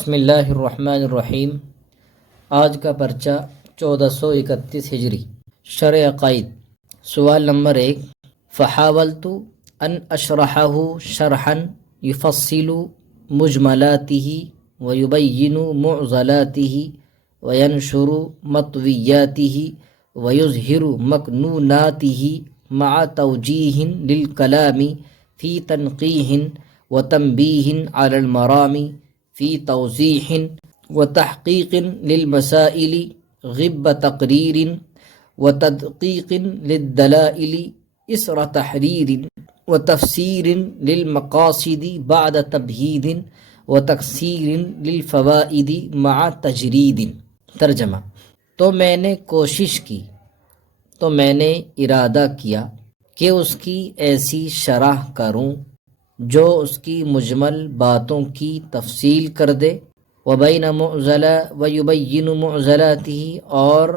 بسم اللہ الرحمن الرحیم۔ آج کا پرچہ 1431 ہجری، شرح عقائد۔ سوال نمبر 1، فحاولت ان اشرحہ شرحا یفصل مجملاته ویبین معضلاته وینشر مطویاته ویظہر مکنوناته مع توجیہ للکلام فی تنقیح وتنبیہ علی المرام فی توضیح وتحقیق للمسائل غب تقریر وتدقیق للدلائل اسر تحریر وتفسیر للمقاصد بعد تبیید وتکسیر للفوائد مع تجرید۔ ترجمہ: تو میں نے کوشش کی، تو میں نے ارادہ کیا کہ اس کی ایسی شرح کروں جو اس کی مجمل باتوں کی تفصیل کر دے، ویبین معضلاته، اور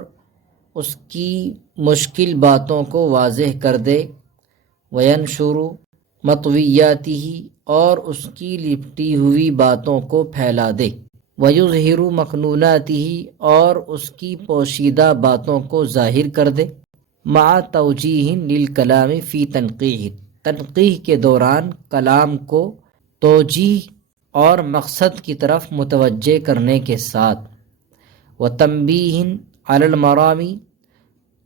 اس کی مشکل باتوں کو واضح کر دے، وینشر مطویاته، اور اس کی لپٹی ہوئی باتوں کو پھیلا دے، ویظہر مکنوناته، اور اس کی پوشیدہ باتوں کو ظاہر کر دے، مع توجیہ للکلام فی تنقیح، تنقیح کے دوران کلام کو توجیہ اور مقصد کی طرف متوجہ کرنے کے ساتھ، وتنبیہ علی المرام،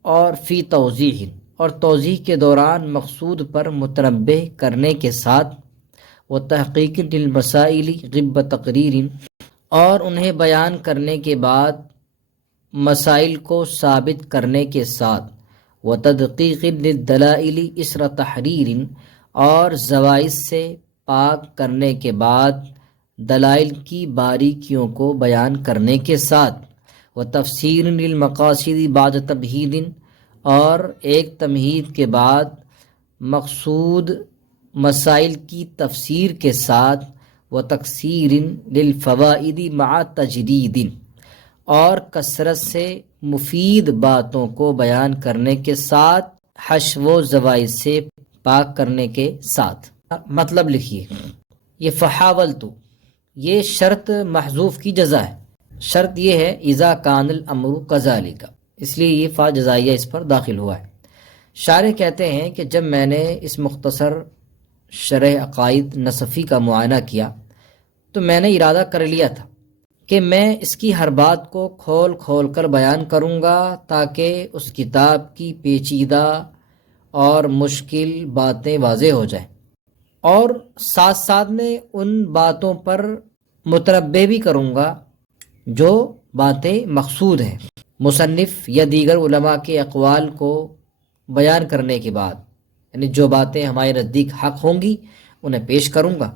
اور فی توضیح، اور توضیح کے دوران مقصود پر متنبہ کرنے کے ساتھ، وتحقیق للمسائل غب تقریر، اور انہیں بیان کرنے کے بعد مسائل کو ثابت کرنے کے ساتھ، وتدقیق للدلائل اسر تحریر، اور زوائد سے پاک کرنے کے بعد دلائل کی باریکیوں کو بیان کرنے کے ساتھ، وتفسیر للمقاصد بعد تبیید، اور ایک تمہید کے بعد مقصود مسائل کی تفسیر کے ساتھ، وتکسیر للفوائد مع تجرید، اور کثرت سے مفید باتوں کو بیان کرنے کے ساتھ حشو و زوائد سے پاک کرنے کے ساتھ۔ مطلب لکھیے، یہ فحاولت، یہ شرط محذوف کی جزا ہے۔ شرط یہ ہے اذا کان الامر کذالک، اس لیے یہ فا جزائیہ اس پر داخل ہوا ہے۔ شارح کہتے ہیں کہ جب میں نے اس مختصر شرح عقائد نصفی کا معائنہ کیا تو میں نے ارادہ کر لیا تھا کہ میں اس کی ہر بات کو کھول کھول کر بیان کروں گا تاکہ اس کتاب کی پیچیدہ اور مشکل باتیں واضح ہو جائیں، اور ساتھ ساتھ میں ان باتوں پر متنبہ بھی کروں گا جو باتیں مقصود ہیں۔ مصنف یا دیگر علماء کے اقوال کو بیان کرنے کے بعد، یعنی جو باتیں ہمارے نزدیک حق ہوں گی انہیں پیش کروں گا،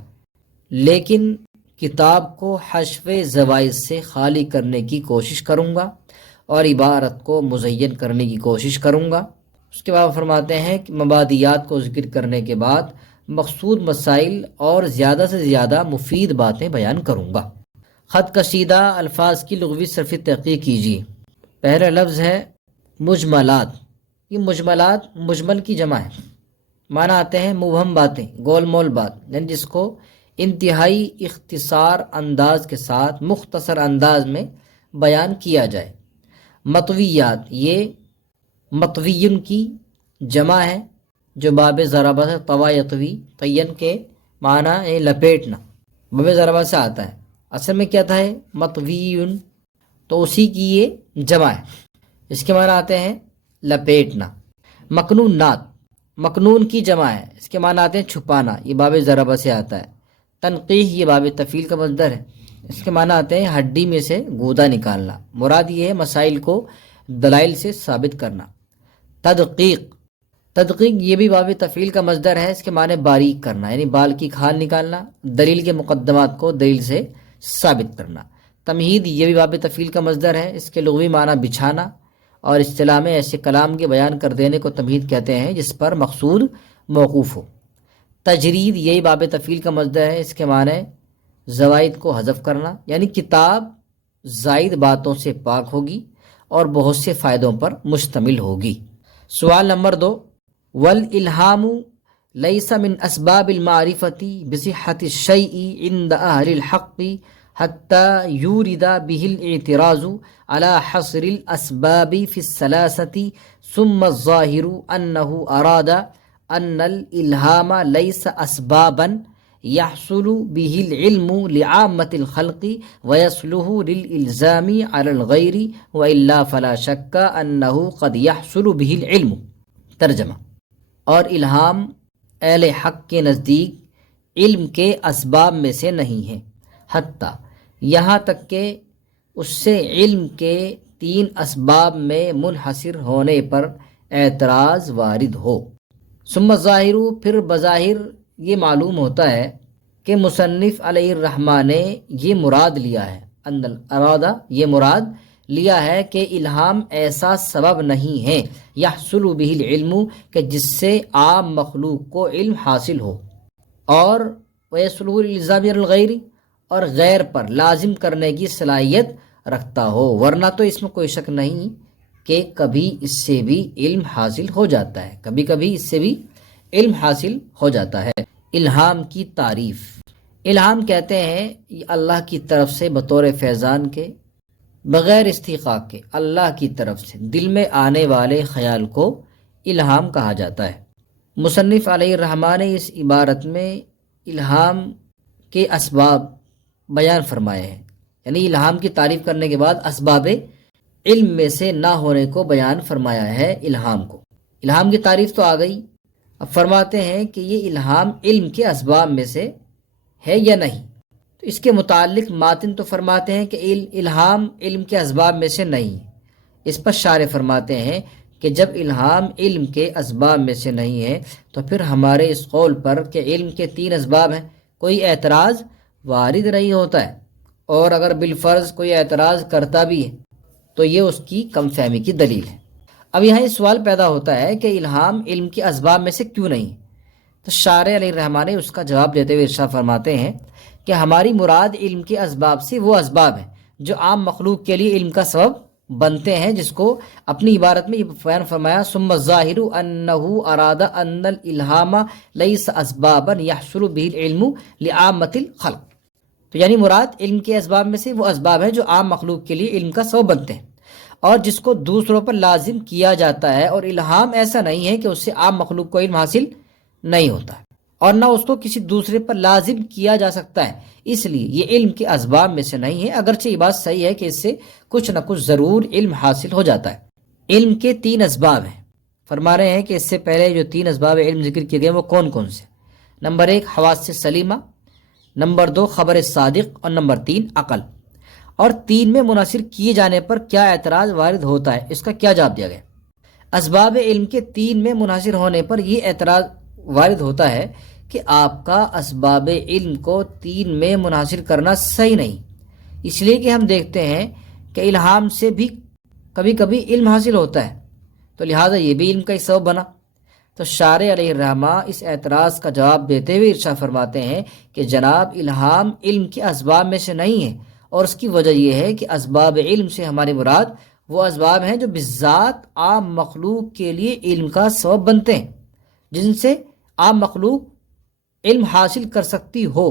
لیکن کتاب کو حشو زوائد سے خالی کرنے کی کوشش کروں گا اور عبارت کو مزین کرنے کی کوشش کروں گا۔ اس کے بعد فرماتے ہیں کہ مبادیات کو ذکر کرنے کے بعد مقصود مسائل اور زیادہ سے زیادہ مفید باتیں بیان کروں گا۔ خط کشیدہ الفاظ کی لغوی صرفی تحقیق کیجیے۔ پہلا لفظ ہے مجملات۔ یہ مجملات مجمل کی جمع ہے، معنی آتے ہیں مبہم باتیں، گول مول بات، یعنی جس کو انتہائی اختصار انداز کے ساتھ مختصر انداز میں بیان کیا جائے۔ مطویات، یہ مطویٌ کی جمع ہے جو باب ضربہ سے طوی یطوی، طین کے معنی ہے لپیٹنا، باب ضربہ سے آتا ہے، اصل میں کیا تھا ہے مطویٌ، تو اسی کی یہ جمع ہے، اس کے معنی آتے ہیں لپیٹنا۔ مکنونات، مکنون کی جمع ہے، اس کے معنی آتے ہیں چھپانا، یہ باب ضربہ سے آتا ہے۔ تنقیح، یہ باب تفعیل کا مصدر ہے، اس کے معنی آتے ہیں ہڈی میں سے گودا نکالنا، مراد یہ ہے مسائل کو دلائل سے ثابت کرنا۔ تدقیق، تدقیق یہ بھی باب تفعیل کا مصدر ہے، اس کے معنی باریک کرنا، یعنی بال کی کھال نکالنا، دلیل کے مقدمات کو دلیل سے ثابت کرنا۔ تمہید، یہ بھی باب تفعیل کا مصدر ہے، اس کے لغوی معنی بچھانا، اور اصطلاح میں ایسے کلام کے بیان کر دینے کو تمہید کہتے ہیں جس پر مقصود موقوف ہو۔ تجرید، یہی باب تفعیل کا مصدر ہے، اس کے معنی زوائد کو حذف کرنا، یعنی کتاب زائد باتوں سے پاک ہوگی اور بہت سے فائدوں پر مشتمل ہوگی۔ سوال نمبر 2، والالہام لیس من اسباب المعرفة بصحة الشیء عند اہل الحق حتى يورد به الاعتراض على حصر الأسباب في الثلاثة، ثم الظاهر أنه أراد أن الإلهام ليس أسبابا يحصل به العلم لعامة الخلق ويصلح للإلزام على الغير، وإلا فلا شك أنه قد يحصل به العلم۔ ترجمہ، اور الہام اہل حق کے نزدیک علم کے اسباب میں سے نہیں ہے، حتیٰ یہاں تک کہ اس سے علم کے 3 اسباب میں منحصر ہونے پر اعتراض وارد ہو۔ ثم ظاہر، پھر بظاہر یہ معلوم ہوتا ہے کہ مصنف علیہ الرحمہ نے یہ مراد لیا ہے، ان الارادہ یہ مراد لیا ہے کہ الہام ایسا سبب نہیں ہے یحصل به العلم کہ جس سے عام مخلوق کو علم حاصل ہو، اور ویصلح للالزام علی الغیر، اور غیر پر لازم کرنے کی صلاحیت رکھتا ہو، ورنہ تو اس میں کوئی شک نہیں کہ کبھی اس سے بھی علم حاصل ہو جاتا ہے، کبھی کبھی اس سے بھی علم حاصل ہو جاتا ہے۔ الہام کی تعریف، الہام کہتے ہیں یہ اللہ کی طرف سے بطور فیضان کے، بغیر استحقاق کے، اللہ کی طرف سے دل میں آنے والے خیال کو الہام کہا جاتا ہے۔ مصنف علیہ الرحمہ نے اس عبارت میں الہام کے اسباب بیان فرمائے ہیں، یعنی الہام کی تعریف کرنے کے بعد اسباب علم میں سے نہ ہونے کو بیان فرمایا ہے الہام کو۔ الہام کی تعریف تو آ گئی، اب فرماتے ہیں کہ یہ الہام علم کے اسباب میں سے ہے یا نہیں۔ تو اس کے متعلق ماتن تو فرماتے ہیں کہ الہام علم کے اسباب میں سے نہیں، اس پر شارح فرماتے ہیں کہ جب الہام علم کے اسباب میں سے نہیں ہے تو پھر ہمارے اس قول پر کہ علم کے 3 اسباب ہیں کوئی اعتراض وارد نہیں ہوتا ہے، اور اگر بالفرض کوئی اعتراض کرتا بھی ہے تو یہ اس کی کم فہمی کی دلیل ہے۔ اب یہاں یہ سوال پیدا ہوتا ہے کہ الہام علم کے اسباب میں سے کیوں نہیں؟ تو شارح علیہ الرحمہ نے اس کا جواب دیتے ہوئے ارشاد فرماتے ہیں کہ ہماری مراد علم کے اسباب سے وہ اسباب ہیں جو عام مخلوق کے لیے علم کا سبب بنتے ہیں، جس کو اپنی عبارت میں یہ بیان فرمایا ثم الظاہر انہ اراد ان الالہام لیس اسبابا یحصل به العلم لعامۃ الخلق۔ تو یعنی مراد علم کے اسباب میں سے وہ اسباب ہیں جو عام مخلوق کے لیے علم کا سبب بنتے ہیں اور جس کو دوسروں پر لازم کیا جاتا ہے، اور الہام ایسا نہیں ہے کہ اس سے عام مخلوق کو علم حاصل نہیں ہوتا ہے اور نہ اس کو کسی دوسرے پر لازم کیا جا سکتا ہے، اس لیے یہ علم کے اسباب میں سے نہیں ہے، اگرچہ یہ بات صحیح ہے کہ اس سے کچھ نہ کچھ ضرور علم حاصل ہو جاتا ہے۔ علم کے 3 اسباب ہیں، فرما رہے ہیں کہ اس سے پہلے جو 3 اسباب علم ذکر کیے گئے وہ کون کون سے؟ نمبر 1 حواس سلیمہ، نمبر 2 خبر صادق، اور نمبر 3 عقل۔ اور 3 میں منحصر کیے جانے پر کیا اعتراض وارد ہوتا ہے، اس کا کیا جواب دیا گیا؟ اسباب علم کے 3 میں منحصر ہونے پر یہ اعتراض وارد ہوتا ہے کہ آپ کا اسباب علم کو 3 میں منحصر کرنا صحیح نہیں، اس لیے کہ ہم دیکھتے ہیں کہ الہام سے بھی کبھی کبھی علم حاصل ہوتا ہے، تو لہٰذا یہ بھی علم کا ایک سبب بنا۔ تو شارح علیہ الرحمہ اس اعتراض کا جواب دیتے ہوئے ارشاد فرماتے ہیں کہ جناب الہام علم کے اسباب میں سے نہیں ہے، اور اس کی وجہ یہ ہے کہ اسباب علم سے ہماری مراد وہ اسباب ہیں جو بذات عام مخلوق کے لیے علم کا سبب بنتے ہیں، جن سے عام مخلوق علم حاصل کر سکتی ہو،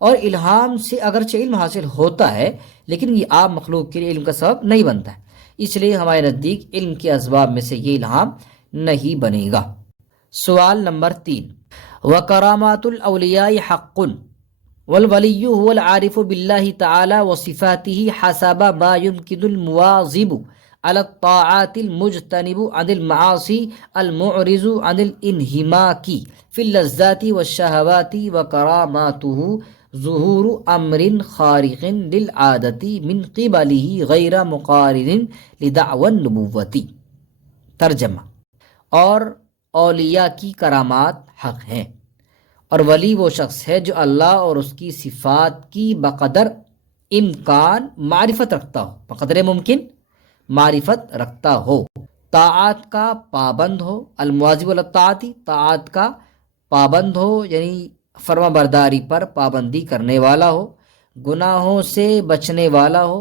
اور الہام سے اگرچہ علم حاصل ہوتا ہے لیکن یہ عام مخلوق کے لیے علم کا سبب نہیں بنتا ہے، اس لیے ہمارے نزدیک علم کے اسباب میں سے یہ الہام نہیں بنے گا۔ سوال نمبر 3، وَكَرَامَاتُ الْأَوْلِيَاءِ حَقٌّ وَالْوَلِيُّ هُوَ الْعَارِفُ بِاللَّهِ تَعَالَى وَصِفَاتِهِ حَسَبَ مَا يُمْكِنُ الْمُوَاظِبُ على الطاعات المجتنب عن المعاصي المعرض عن الانهماك في اللذات والشهوات، وكراماته ظهور امر خارق للعادة من قبله غير مقارن لدعوى النبوة۔ ترجمہ، اور اولیاء کی کرامات حق ہیں، اور ولی وہ شخص ہے جو اللہ اور اس کی صفات کی بقدر امکان معرفت رکھتا ہو، بقدر ممکن معرفت رکھتا ہو، طاعات کا پابند ہو، المواظب الطاعت، طاعات کا پابند ہو یعنی فرما برداری پر پابندی کرنے والا ہو، گناہوں سے بچنے والا ہو،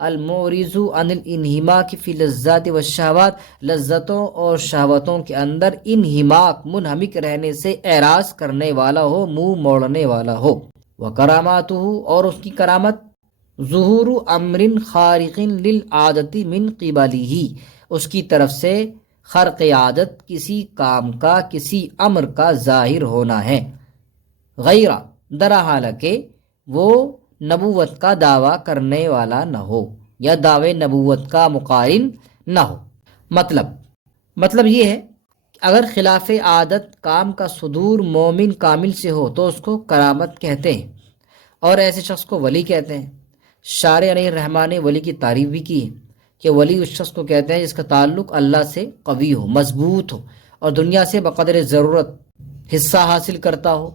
المعرض عن الانہماک فی اللذات والشہوات، لذتوں اور شہوتوں کے اندر انہماک منہمک رہنے سے اعراض کرنے والا ہو، منہ موڑنے والا ہو، وکراماتہ اور اس کی کرامت، ظہور امر خارق للعادت من قبلہ، اس کی طرف سے خرق عادت کسی کام کا، کسی امر کا ظاہر ہونا ہے، غیر در حالانکہ وہ نبوت کا دعویٰ کرنے والا نہ ہو یا دعوے نبوت کا مقارن نہ ہو۔ مطلب یہ ہے کہ اگر خلاف عادت کام کا صدور مومن کامل سے ہو تو اس کو کرامت کہتے ہیں، اور ایسے شخص کو ولی کہتے ہیں۔ شارع علیہ الرحمٰن نے ولی کی تعریف بھی کی ہے کہ ولی اس شخص کو کہتے ہیں جس کا تعلق اللہ سے قوی ہو، مضبوط ہو، اور دنیا سے بقدر ضرورت حصہ حاصل کرتا ہو،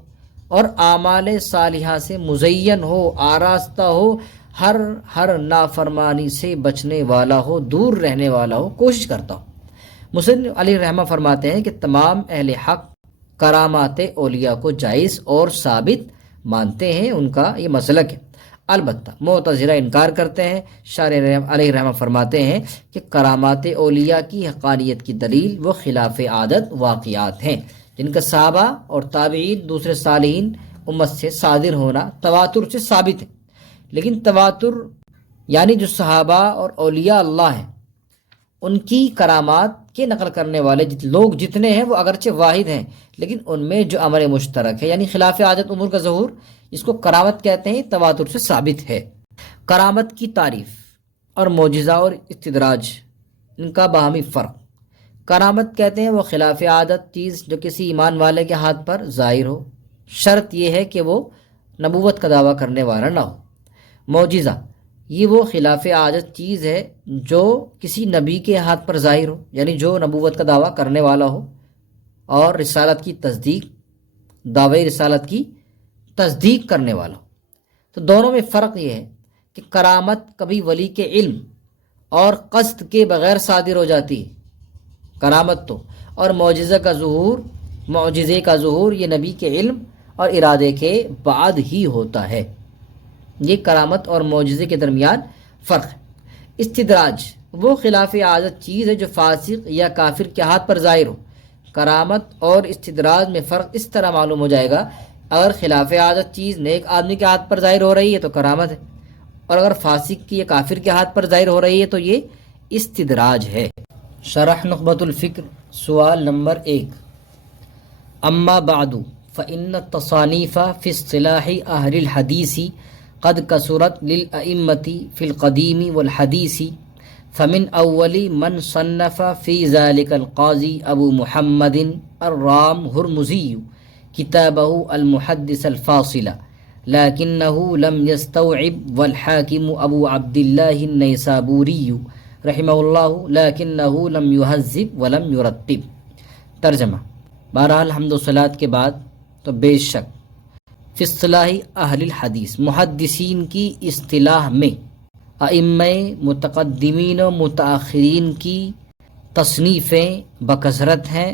اور اعمال صالحہ سے مزین ہو، آراستہ ہو، ہر نافرمانی سے بچنے والا ہو، دور رہنے والا ہو، کوشش کرتا ہو۔ مصنف علیہ الرحمہ فرماتے ہیں کہ تمام اہل حق کرامات اولیاء کو جائز اور ثابت مانتے ہیں، ان کا یہ مسلک ہے۔ البتہ معتزلہ انکار کرتے ہیں۔ شارع علیہ الرحمہ فرماتے ہیں کہ کرامات اولیاء کی حقانیت کی دلیل وہ خلاف عادت واقعات ہیں جن کا صحابہ اور تابعین دوسرے صالحین امت سے صادر ہونا تواتر سے ثابت ہے، لیکن تواتر یعنی جو صحابہ اور اولیاء اللہ ہیں ان کی کرامات کے نقل کرنے والے لوگ جتنے ہیں وہ اگرچہ واحد ہیں، لیکن ان میں جو امر مشترک ہے یعنی خلاف عادت امور کا ظہور، اس کو کرامت کہتے ہیں، تواتر سے ثابت ہے۔ کرامت کی تعریف اور معجزہ اور استدراج، ان کا باہمی فرق۔ کرامت کہتے ہیں وہ خلاف عادت چیز جو کسی ایمان والے کے ہاتھ پر ظاہر ہو، شرط یہ ہے کہ وہ نبوت کا دعویٰ کرنے والا نہ ہو۔ معجزہ یہ وہ خلاف عادت چیز ہے جو کسی نبی کے ہاتھ پر ظاہر ہو، یعنی جو نبوت کا دعویٰ کرنے والا ہو اور رسالت کی تصدیق، دعوی رسالت کی تصدیق کرنے والا ہو۔ تو دونوں میں فرق یہ ہے کہ کرامت کبھی ولی کے علم اور قصد کے بغیر صادر ہو جاتی ہے کرامت تو، اور معجزے کا ظہور یہ نبی کے علم اور ارادے کے بعد ہی ہوتا ہے۔ یہ کرامت اور معجزے کے درمیان فرق ہے۔ استدراج وہ خلاف عادت چیز ہے جو فاسق یا کافر کے ہاتھ پر ظاہر ہو۔ کرامت اور استدراج میں فرق اس طرح معلوم ہو جائے گا، اگر خلاف عادت چیز نیک آدمی کے ہاتھ پر ظاہر ہو رہی ہے تو کرامت ہے، اور اگر فاسق کی یا کافر کے ہاتھ پر ظاہر ہو رہی ہے تو یہ استدراج ہے۔ شرح نخبۃ الفکر، سوال نمبر 1۔ اما بعد فإن التصانیف فی اصطلاح اہل الحدیث قد کثرت للأئمة فی القدیم والحدیث، فمن اول من صنف فی ذلك القاضی ابو محمد الرام ہرمزی کتابہ المحدث الفاصل، لكنه لم يستوعب، والحاکم ابو عبد اللہ النیسابوری رحمہ اللہ لكنه لم يهذب ولم يرتب۔ ترجمہ۔ بہرحال حمد و صلوات کے بعد تو بے شک فی اصطلاح اہل الحدیث محدثین کی اصطلاح میں ائمہ متقدمین و متاخرین کی تصنیفیں بکثرت ہیں،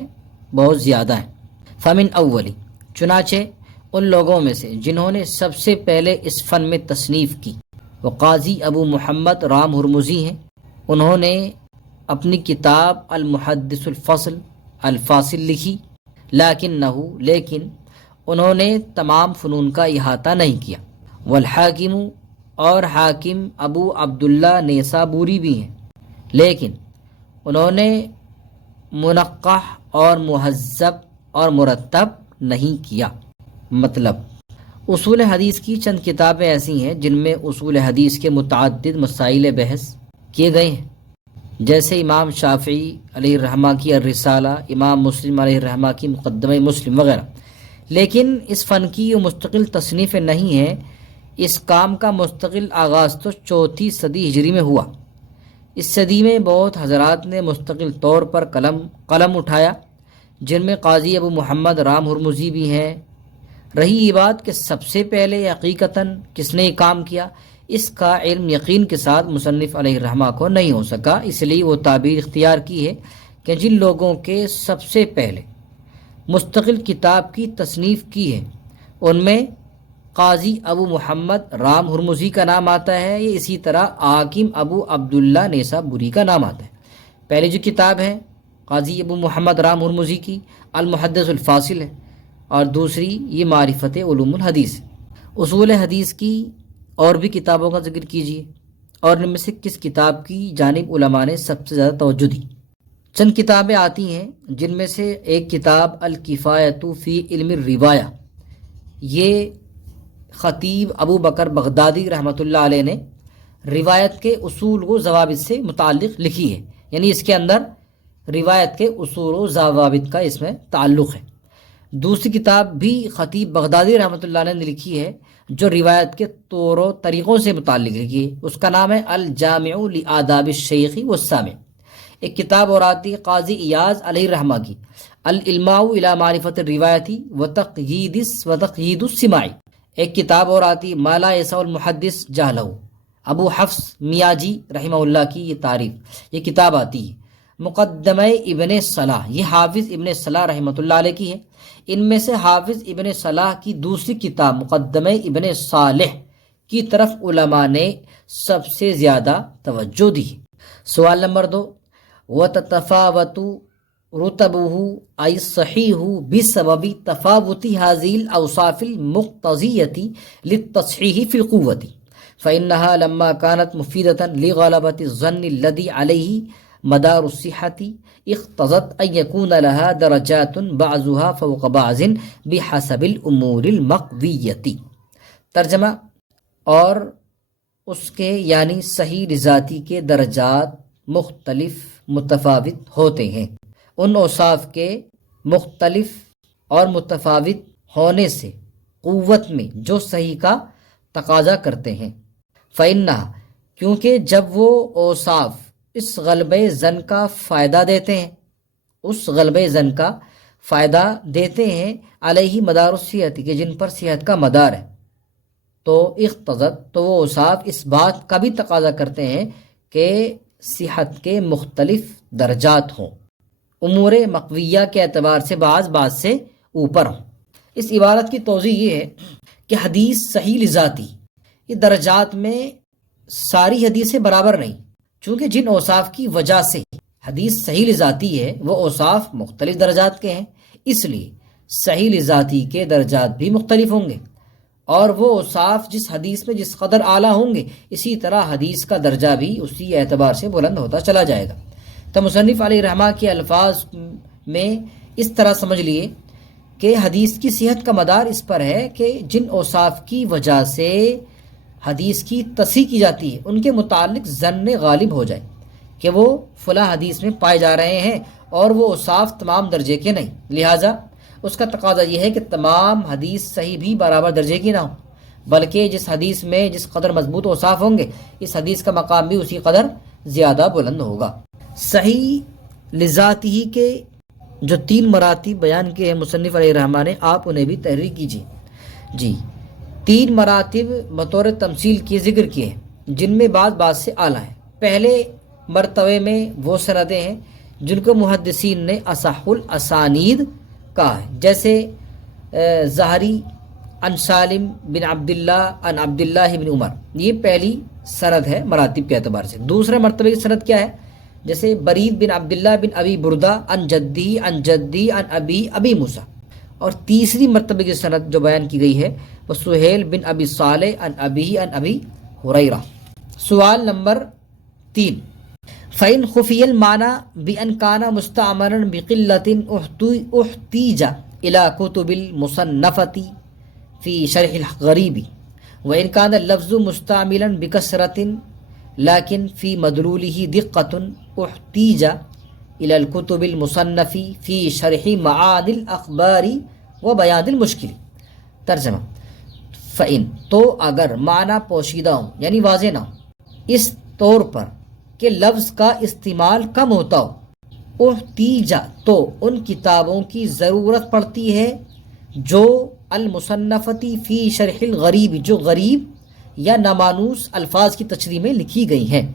بہت زیادہ ہیں۔ فمن اولی چنانچہ ان لوگوں میں سے جنہوں نے سب سے پہلے اس فن میں تصنیف کی وہ قاضی ابو محمد رام ہرمزی ہیں۔ انہوں نے اپنی کتاب المحدث الفاصل لکھی، لیکن انہوں نے تمام فنون کا احاطہ نہیں کیا۔ والحاکم اور حاکم ابو عبداللہ نیسابوری بھی ہیں، لیکن انہوں نے منقح اور مہذب اور مرتب نہیں کیا۔ مطلب اصول حدیث کی چند کتابیں ایسی ہیں جن میں اصول حدیث کے متعدد مسائل بحث کیے گئے ہیں، جیسے امام شافعی علیہ الرحمہ کی الرسالہ، امام مسلم علیہ الرحمہ کی مقدمہ مسلم وغیرہ، لیکن اس فن کی یہ مستقل تصنیفیں نہیں ہیں۔ اس کام کا مستقل آغاز تو 4 صدی ہجری میں ہوا۔ اس صدی میں بہت حضرات نے مستقل طور پر قلم اٹھایا، جن میں قاضی ابو محمد رام ہرمزی بھی ہیں۔ رہی یہ بات کہ سب سے پہلے حقیقتاً کس نے یہ کام کیا، اس کا علم یقین کے ساتھ مصنف علیہ الرحمہ کو نہیں ہو سکا، اس لیے وہ تعبیر اختیار کی ہے کہ جن لوگوں کے سب سے پہلے مستقل کتاب کی تصنیف کی ہے ان میں قاضی ابو محمد رام ہرمزی کا نام آتا ہے، یا اسی طرح حاکم ابو عبداللہ نیسابوری کا نام آتا ہے۔ پہلی جو کتاب ہے قاضی ابو محمد رام ہرمزی کی المحدث الفاصل ہے، اور دوسری یہ معرفت علوم الحدیث۔ اصول حدیث کی اور بھی کتابوں کا ذکر کیجیے، اور ان میں سے کس کتاب کی جانب علماء نے سب سے زیادہ توجہ دی۔ چند کتابیں آتی ہیں جن میں سے ایک کتاب الکفایۃ فی علم الروایہ، یہ خطیب ابو بکر بغدادی رحمۃ اللہ علیہ نے روایت کے اصول و ضوابط سے متعلق لکھی ہے، یعنی اس کے اندر روایت کے اصول و ضوابط کا اس میں تعلق ہے۔ دوسری کتاب بھی خطیب بغدادی رحمۃ اللہ علیہ نے لکھی ہے جو روایت کے طور و طریقوں سے متعلق لکھی ہے، اس کا نام ہے الجامع لآداب الشیخ والسامع۔ ایک کتاب اور آتی ہے قاضی ایاز علیہ الرحمہ کی العلماء الی معرفت الروایتی وتقیید السماعی۔ ایک کتاب اور آتی ما لا یسع المحدث جہلہ، ابو حفص میاجی رحمہ اللہ کی یہ تعریف، یہ کتاب آتی ہے۔ مقدمہ ابن صلاح، یہ حافظ ابن صلاح رحمۃ اللہ علیہ کی ہے۔ ان میں سے حافظ ابن صلاح کی دوسری کتاب مقدمہ ابن صالح کی طرف علماء نے سب سے زیادہ توجہ دی۔ سوال نمبر 2، وتتفاوت رتبه أي الصحيح بسبب تفاوت هذه الأوصاف المقتضية للتصحيح في القوة، فإنها لما كانت مفيدة لغلبة الظن الذي عليه مدار الصحة اقتضت أن يكون لها درجات بعضها فوق بعض بحسب الأمور المقضية۔ ترجمہ، اور اس کے یعنی صحیح ذاتی کے درجات مختلف متفاوت ہوتے ہیں ان اوصاف کے مختلف اور متفاوت ہونے سے قوت میں جو صحیح کا تقاضا کرتے ہیں۔ فإنها، کیونکہ جب وہ اوصاف اس غلبہ ظن کا فائدہ دیتے ہیں، اس غلبہ ظن کا فائدہ دیتے ہیں علیہ مدار الصحت، کہ جن پر صحت کا مدار ہے، تو اقتضت، تو وہ اوصاف اس بات کا بھی تقاضا کرتے ہیں کہ صحت کے مختلف درجات ہوں، امور مقویہ کے اعتبار سے بعض سے اوپر ہوں۔ اس عبارت کی توضیح یہ ہے کہ حدیث صحیح لذاتی، یہ درجات میں ساری حدیثیں برابر نہیں، چونکہ جن اوصاف کی وجہ سے حدیث صحیح لذاتی ہے وہ اوصاف مختلف درجات کے ہیں، اس لیے صحیح لذاتی کے درجات بھی مختلف ہوں گے، اور وہ اوصاف جس حدیث میں جس قدر اعلیٰ ہوں گے اسی طرح حدیث کا درجہ بھی اسی اعتبار سے بلند ہوتا چلا جائے گا۔ تو مصنف علیہ رحمہ کے الفاظ میں اس طرح سمجھ لیے کہ حدیث کی صحت کا مدار اس پر ہے کہ جن اوصاف کی وجہ سے حدیث کی تصحیح کی جاتی ہے ان کے متعلق ظن غالب ہو جائے کہ وہ فلاں حدیث میں پائے جا رہے ہیں، اور وہ اوصاف تمام درجے کے نہیں، لہٰذا اس کا تقاضا یہ ہے کہ تمام حدیث صحیح بھی برابر درجے کی نہ ہو، بلکہ جس حدیث میں جس قدر مضبوط اوصاف ہوں گے اس حدیث کا مقام بھی اسی قدر زیادہ بلند ہوگا۔ صحیح لذاتی کے جو 3 مراتب بیان کیے ہیں مصنف علیہ الرحمہ نے، آپ انہیں بھی تحریر کیجیے۔ جی، 3 مراتب بطور تمثیل کے ذکر کیے ہیں جن میں بعض سے اعلیٰ ہیں۔ پہلے مرتبے میں وہ سندیں ہیں جن کو محدثین نے اصح الاسانید کہا ہے، جیسے ظاہری عن سالم بن عبداللہ عن عبداللہ بن عمر، یہ پہلی سند ہے مراتب کے اعتبار سے۔ دوسرے مرتبے کی سند کیا ہے؟ جیسے برید بن عبداللہ بن ابی بردہ عن جدی عن جدی عن ابی موسیٰ۔ اور تیسری مرتبے کی سند جو بیان کی گئی ہے وہ سہیل بن ابی صالح عن ابی ہریرہ۔ سوال نمبر 3، فَإِنْ خُفِيَ الْمَعْنَى بِأَنْ كَانَ مُسْتَعْمَلًا بِقِلَّةٍ اُحْتِيجَ إِلَى كُتُبِ الْمُصَنَّفَةِ فِي شَرْحِ الْغَرِيبِ، وَإِنْ كَانَ اللَّفْظُ مُسْتَعْمِلًا بِكَثْرَةٍ لكن في مدلوله دقة احتیج إلى الكتب المصنف في شرح معاني الأخبار وبيان المشكل۔ ترجمہ، فإن، تو اگر معنی پوشیدہ ہو یعنی واضح نہ ہو، اس طور پر کہ لفظ کا استعمال کم ہوتا ہو، احتیج، تو ان کتابوں کی ضرورت پڑتی ہے جو المصنفتی فی شرح الغریب، جو غریب یا نامانوس الفاظ کی تشریح میں لکھی گئی ہیں۔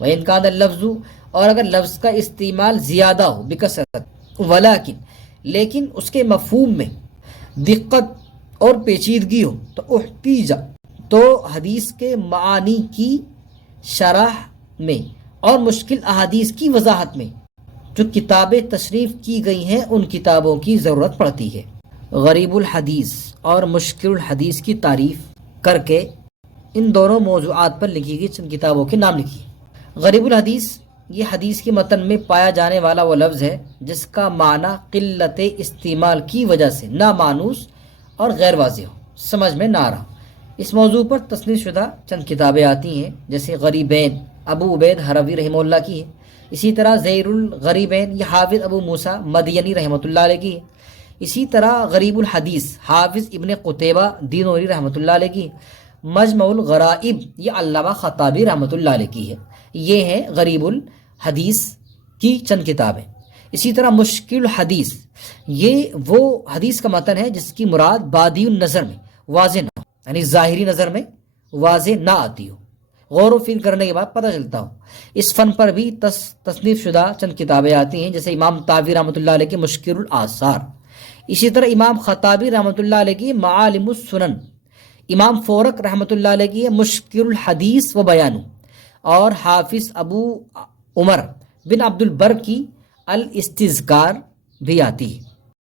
وَإِنْ كَانَ اللَّفْظُ، اور اگر لفظ کا استعمال زیادہ ہو، بکثرت، ولیکن، لیکن اس کے مفہوم میں دقت اور پیچیدگی ہو، تو احتیج، تو حدیث کے معانی کی شرح میں اور مشکل احادیث کی وضاحت میں جو کتابیں تصنیف کی گئی ہیں ان کتابوں کی ضرورت پڑتی ہے۔ غریب الحدیث اور مشکل الحدیث کی تعریف کر کے ان دونوں موضوعات پر لکھی گئی چند کتابوں کے نام لکھیے۔ غریب الحدیث یہ حدیث کے متن میں پایا جانے والا وہ لفظ ہے جس کا معنی قلت استعمال کی وجہ سے نامانوس اور غیر واضح ہو، سمجھ میں نہ آ رہا۔ اس موضوع پر تصنیف شدہ چند کتابیں آتی ہیں، جیسے غریبین ابو عبید حروی رحمہ اللہ کی ہے، اسی طرح زیر الغریبین یہ حافظ ابو موسیٰ مدینی رحمۃ اللہ علیہ کی ہے، اسی طرح غریب الحدیث حافظ ابن قتیبہ دینوری رحمۃ اللہ علیہ کی ہے، مجمع الغرائب یہ علامہ خطابی رحمۃ اللہ علیہ کی ہے۔ یہ ہے غریب الحدیث کی چند کتابیں۔ اسی طرح مشکل الحدیث یہ وہ حدیث کا متن ہے جس کی مراد بادی النظر میں واضح نہ ہو، یعنی ظاہری نظر میں واضح نہ آتی ہو، غور و فکر کرنے کے بعد پتہ چلتا ہو۔ اس فن پر بھی تصنیف شدہ چند کتابیں آتی ہیں، جیسے امام طاوی رحمۃ اللہ علیہ کی مشکل الآثار، اسی طرح امام خطابی رحمۃ اللہ علیہ کی معالم السنن، امام فورک رحمۃ اللہ علیہ کی مشکل الحدیث و بیانو، اور حافظ ابو عمر بن عبد البر کی الاستذکار بھی آتی ہے۔